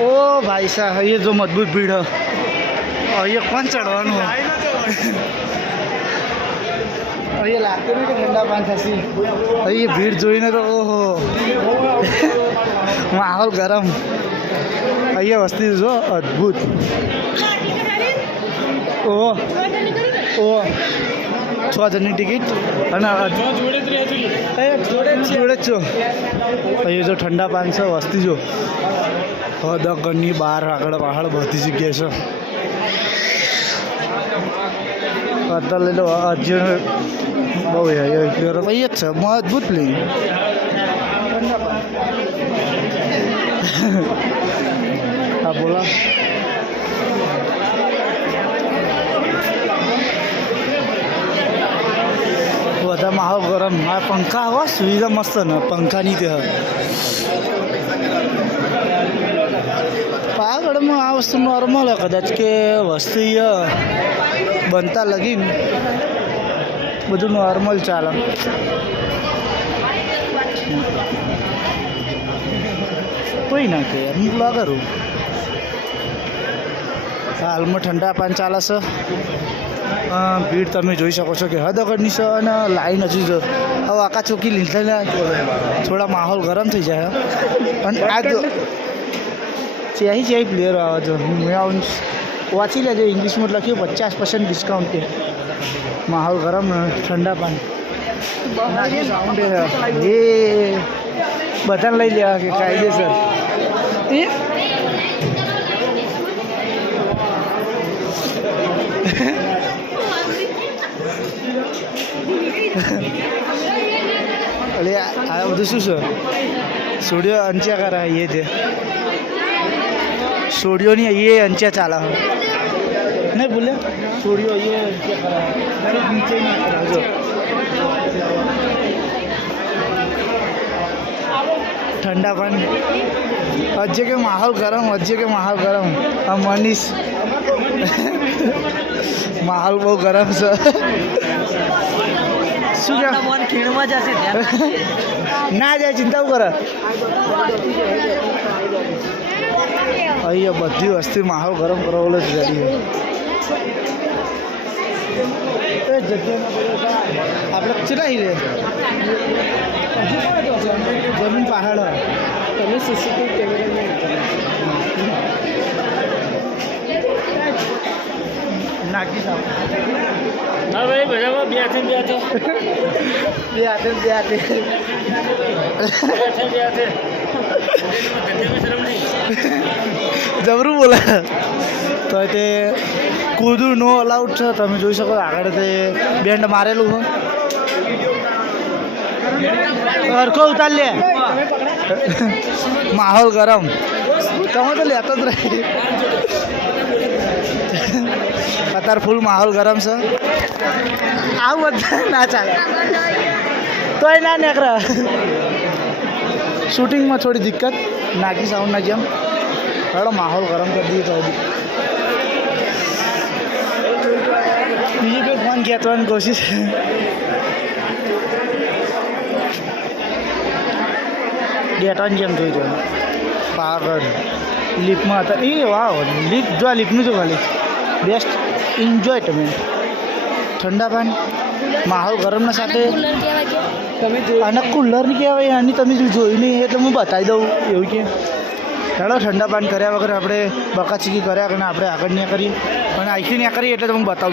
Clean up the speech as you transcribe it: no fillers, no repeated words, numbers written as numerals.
ओ भाई साहब ये जो मजबूत भीड़ है और ये कौन चढ़वान हो और ये लाते नहीं कि ठंडा पानी थसी और ये भीड़ જોઈને તો ઓહો માહોલ ગરમ અહીંયા વસ્તી જો અદ્ભુત ઓહો ઓહો 6 જણની ટિકિટ અને જોડે છો અહીંયા જો ઠંડા પાણી છે વસ્તી જો હદગની બહાર આગળ પહાડ બધી જગ્યાએ છે અત્યારે લઈ લો હજી બહુ અહીંયા જ છે મજબૂત પ્લેન હા બોલા બધા માહોલ ગરમ આ પંખા હો સુવિધા મસ્ત ને પંખાની તે પાવાગઢમાં આ વસ્તુ નોર્મલ કદાચ કે વસ્તુ બનતા લગીન બધું નોર્મલ ચાલે કોઈ ના કે હું લા કરું હાલમાં ઠંડા પાણી ચાલે છે ભીડ તમે જોઈ શકો છો કે હદ આગળની છે અને લાઈન હજુ હવે આકા ચોકી લીધેલા થોડા માહોલ ગરમ થઈ જાય અને આ જો ચાહી પ્લેયર આવે છે મેં વાંચી લેજો ઇંગ્લિશમાં લખ્યું 50% ડિસ્કાઉન્ટ કે માહોલ ગરમ ઠંડા પાણી સાઉન્ડ એ બધાને લઈ લેવા કે કાયદેસર એ અરે આ બધું શું છે સ્ટુડિયો અંચ્યા કરા એ છે સ્ટુડિયોની એ અંચ્યા ચાલે નહીં બોલે સ્ટુડિયો એ અંચ્યા કરા નીચે નહીં કરાવજો ठंडा पानी अज्जे के माहौल गरम हम मनीष माहौल बहुत गरम से ना जाए चिंता करे अहिया बधी वस्ती माहौल गरम करवालो છે ગાડી એ જગ્યામાં આપણે ચલાવી લે જમીન પહાડ તમે સીસીટીવી કેમેરા નાખી જાઓ હા ભાઈ બરાબર બે હાથે જબરું બોલા તો તે કૂદું નો અલાઉડ છે તમે જોઈ શકો આગળ તે બેન્ડ મારેલું છે હરખો ઉતાર લે માહોલ ગરમ તમે તો લેતો જ રહી અત્યારે ફૂલ માહોલ ગરમ છે આવું બધા ના ચાલે તોય ના નીકળે શૂટિંગમાં થોડી દિક્કત નાખી સાઉન્ડના જેમ થોડો માહોલ ગરમ કરી દીધો બીજી કોઈ ફોન ખેંચવાની કોશિશ ડેટાની જેમ જોઈ રહ્યો પાવાગઢ લિફ્ટમાં હતા એ વાવ લિફ્ટ જો લિફ્ટનું જો ખાલી બેસ્ટ એન્જોય તમે ઠંડા પાણી માહોલ ગરમના સાથે તમે અને કુલરની કહેવાય આની તમે જોયું નહીં એટલે હું બતાવી દઉં એવું કે ચાલો ઠંડા પાણી કર્યા વગર આપણે બકાચીકી કર્યા અને આપણે આગળ નહીં કરીએ અને અહીંથી નહીં કરીએ એટલે તમે બતાવું